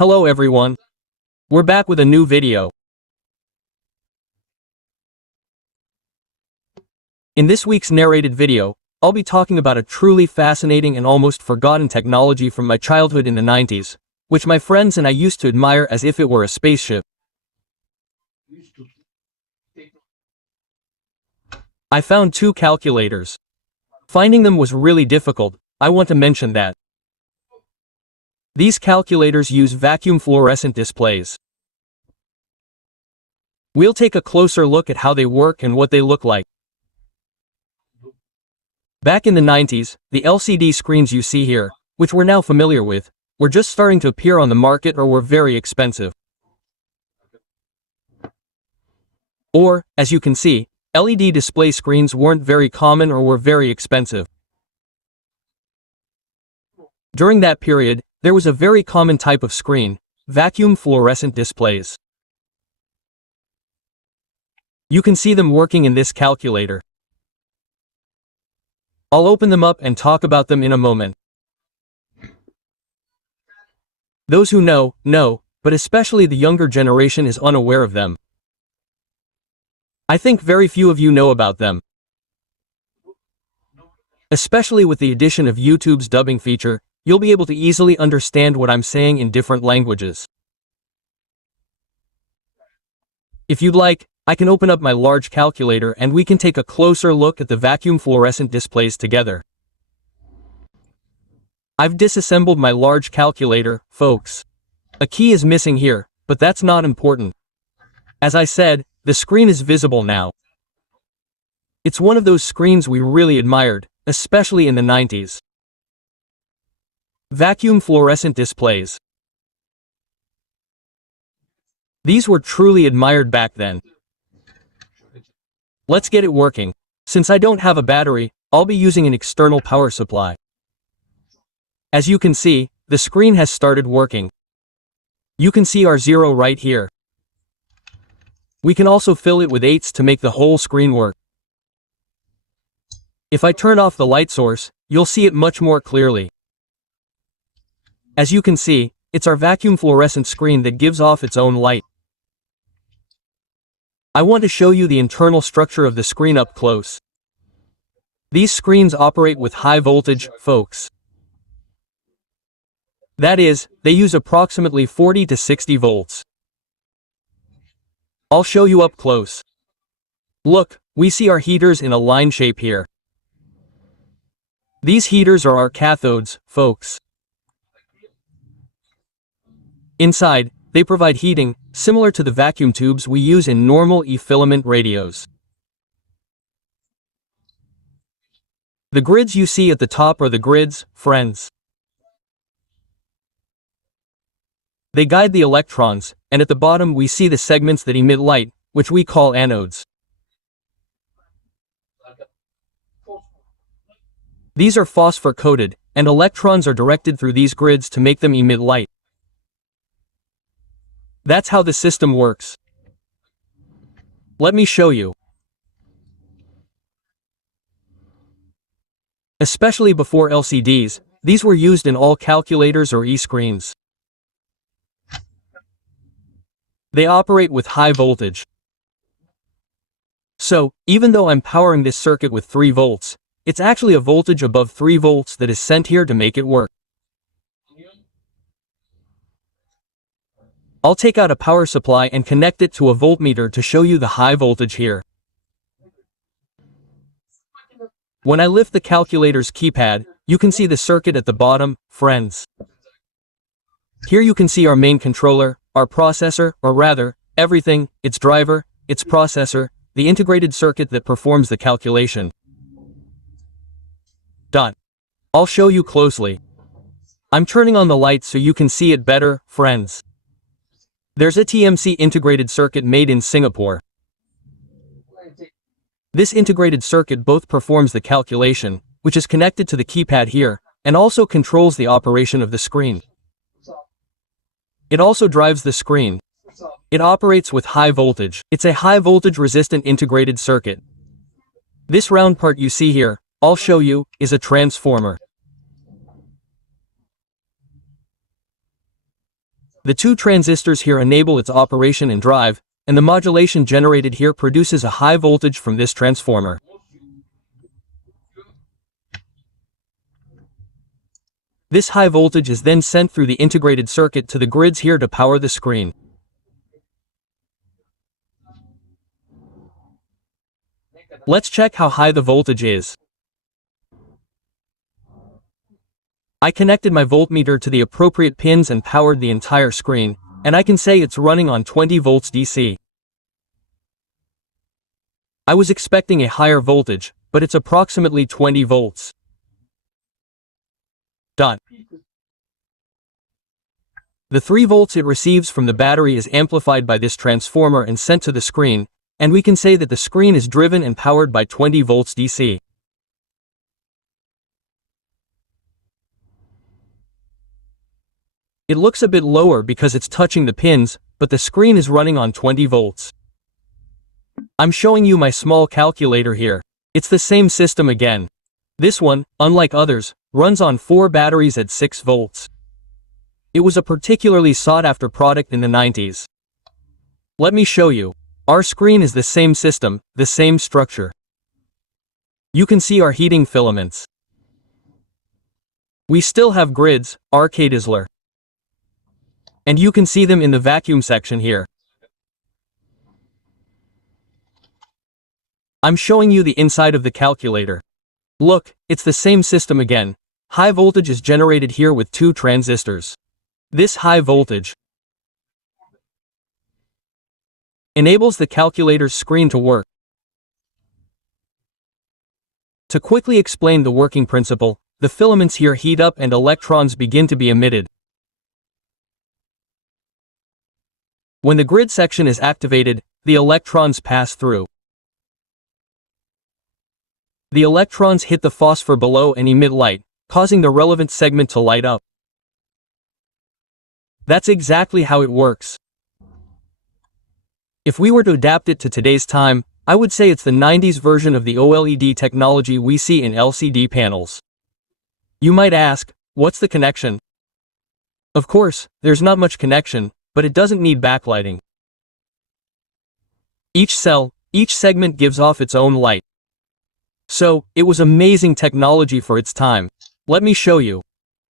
Hello everyone. We're back with a new video. In this week's narrated video, I'll be talking about a truly fascinating and almost forgotten technology from my childhood in the 90s, which my friends and I used to admire as if it were a spaceship. I found two calculators. Finding them was really difficult. I want to mention that. These calculators use vacuum fluorescent displays. We'll take a closer look at how they work and what they look like. Back in the 90s, the LCD screens you see here, which we're now familiar with, were just starting to appear on the market or were very expensive. Or, as you can see, LED display screens weren't very common or were very expensive. During that period, there was a very common type of screen, vacuum fluorescent displays. You can see them working in this calculator. I'll open them up and talk about them in a moment. Those who know, but especially the younger generation is unaware of them. I think very few of you know about them. Especially with the addition of YouTube's dubbing feature, you'll be able to easily understand what I'm saying in different languages. If you'd like, I can open up my large calculator and we can take a closer look at the vacuum fluorescent displays together. I've disassembled my large calculator, folks. A key is missing here, but that's not important. As I said, the screen is visible now. It's one of those screens we really admired, especially in the 90s. Vacuum fluorescent displays. These were truly admired back then. Let's get it working. Since I don't have a battery, I'll be using an external power supply. As you can see, the screen has started working. You can see our 0 right here. We can also fill it with 8s to make the whole screen work. If I turn off the light source, you'll see it much more clearly. As you can see, it's our vacuum fluorescent screen that gives off its own light. I want to show you the internal structure of the screen up close. These screens operate with high voltage, folks. That is, they use approximately 40 to 60 volts. I'll show you up close. Look, we see our heaters in a line shape here. These heaters are our cathodes, folks. Inside, they provide heating, similar to the vacuum tubes we use in normal E-filament radios. The grids you see at the top are the grids, friends. They guide the electrons, and at the bottom we see the segments that emit light, which we call anodes. These are phosphor-coated, and electrons are directed through these grids to make them emit light. That's how the system works. Let me show you. Especially before LCDs, these were used in all calculators or e-screens. They operate with high voltage. So, even though I'm powering this circuit with 3 volts, it's actually a voltage above 3 volts that is sent here to make it work. I'll take out a power supply and connect it to a voltmeter to show you the high voltage here. When I lift the calculator's keypad, you can see the circuit at the bottom, friends. Here you can see our main controller, our processor, or rather, everything, its driver, its processor, the integrated circuit that performs the calculation. I'll show you closely. I'm turning on the light so you can see it better, friends. There's a TMC integrated circuit made in Singapore. This integrated circuit both performs the calculation, which is connected to the keypad here, and also controls the operation of the screen. It also drives the screen. It operates with high voltage. It's a high voltage resistant integrated circuit. This round part you see here, I'll show you, is a transformer. The two transistors here enable its operation and drive, and the modulation generated here produces a high voltage from this transformer. This high voltage is then sent through the integrated circuit to the grids here to power the screen. Let's check how high the voltage is. I connected my voltmeter to the appropriate pins and powered the entire screen, and I can say it's running on 20 volts DC. I was expecting a higher voltage, but it's approximately 20 volts. The 3 volts it receives from the battery is amplified by this transformer and sent to the screen, and we can say that the screen is driven and powered by 20 volts DC. It looks a bit lower because it's touching the pins, but the screen is running on 20 volts. I'm showing you my small calculator here. It's the same system again. This one, unlike others, runs on 4 batteries at 6 volts. It was a particularly sought-after product in the 90s. Let me show you. Our screen is the same system, the same structure. You can see our heating filaments. We still have grids, disassembly. And you can see them in the vacuum section here. I'm showing you the inside of the calculator. Look, it's the same system again. High voltage is generated here with 2 transistors. This high voltage enables the calculator's screen to work. To quickly explain the working principle, the filaments here heat up and electrons begin to be emitted. When the grid section is activated, the electrons pass through. The electrons hit the phosphor below and emit light, causing the relevant segment to light up. That's exactly how it works. If we were to adapt it to today's time, I would say it's the 90s version of the OLED technology we see in LCD panels. You might ask, what's the connection? Of course, there's not much connection, but it doesn't need backlighting. Each cell, each segment gives off its own light. So, it was amazing technology for its time. Let me show you.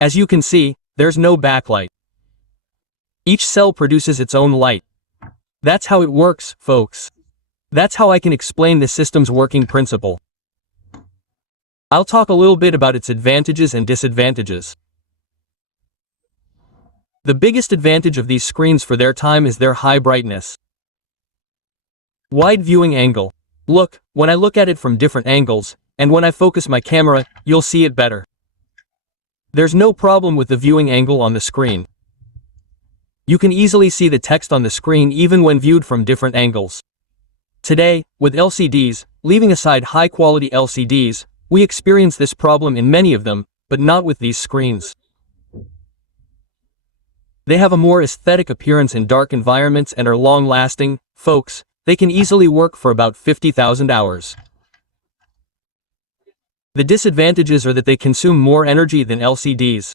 As you can see, there's no backlight. Each cell produces its own light. That's how it works, folks. That's how I can explain the system's working principle. I'll talk a little bit about its advantages and disadvantages. The biggest advantage of these screens for their time is their high brightness. Wide viewing angle. Look, when I look at it from different angles, and when I focus my camera, you'll see it better. There's no problem with the viewing angle on the screen. You can easily see the text on the screen even when viewed from different angles. Today, with LCDs, leaving aside high-quality LCDs, we experience this problem in many of them, but not with these screens. They have a more aesthetic appearance in dark environments and are long-lasting. Folks, they can easily work for about 50,000 hours. The disadvantages are that they consume more energy than LCDs.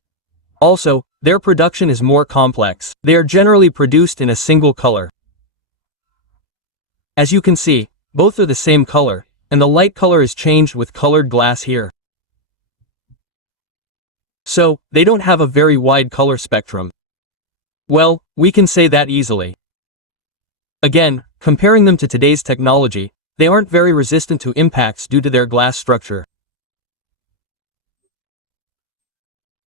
Also, their production is more complex. They are generally produced in a single color. As you can see, both are the same color, and the light color is changed with colored glass here. So, they don't have a very wide color spectrum. Well, we can say that easily. Again, comparing them to today's technology, they aren't very resistant to impacts due to their glass structure.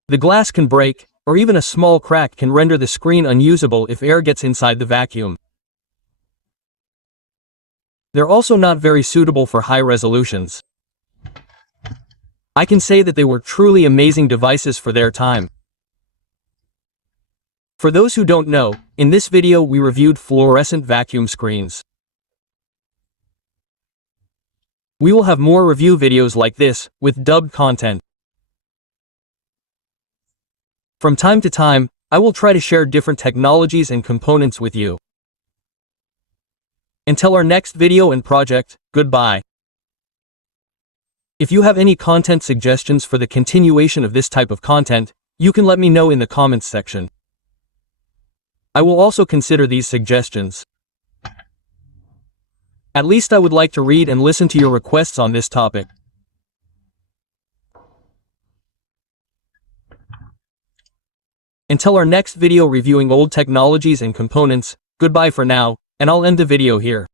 The glass can break, or even a small crack can render the screen unusable if air gets inside the vacuum. They're also not very suitable for high resolutions. I can say that they were truly amazing devices for their time. For those who don't know, in this video we reviewed fluorescent vacuum screens. We will have more review videos like this, with dubbed content. From time to time, I will try to share different technologies and components with you. Until our next video and project, goodbye. If you have any content suggestions for the continuation of this type of content, you can let me know in the comments section. I will also consider these suggestions. At least I would like to read and listen to your requests on this topic. Until our next video reviewing old technologies and components, goodbye for now, and I'll end the video here.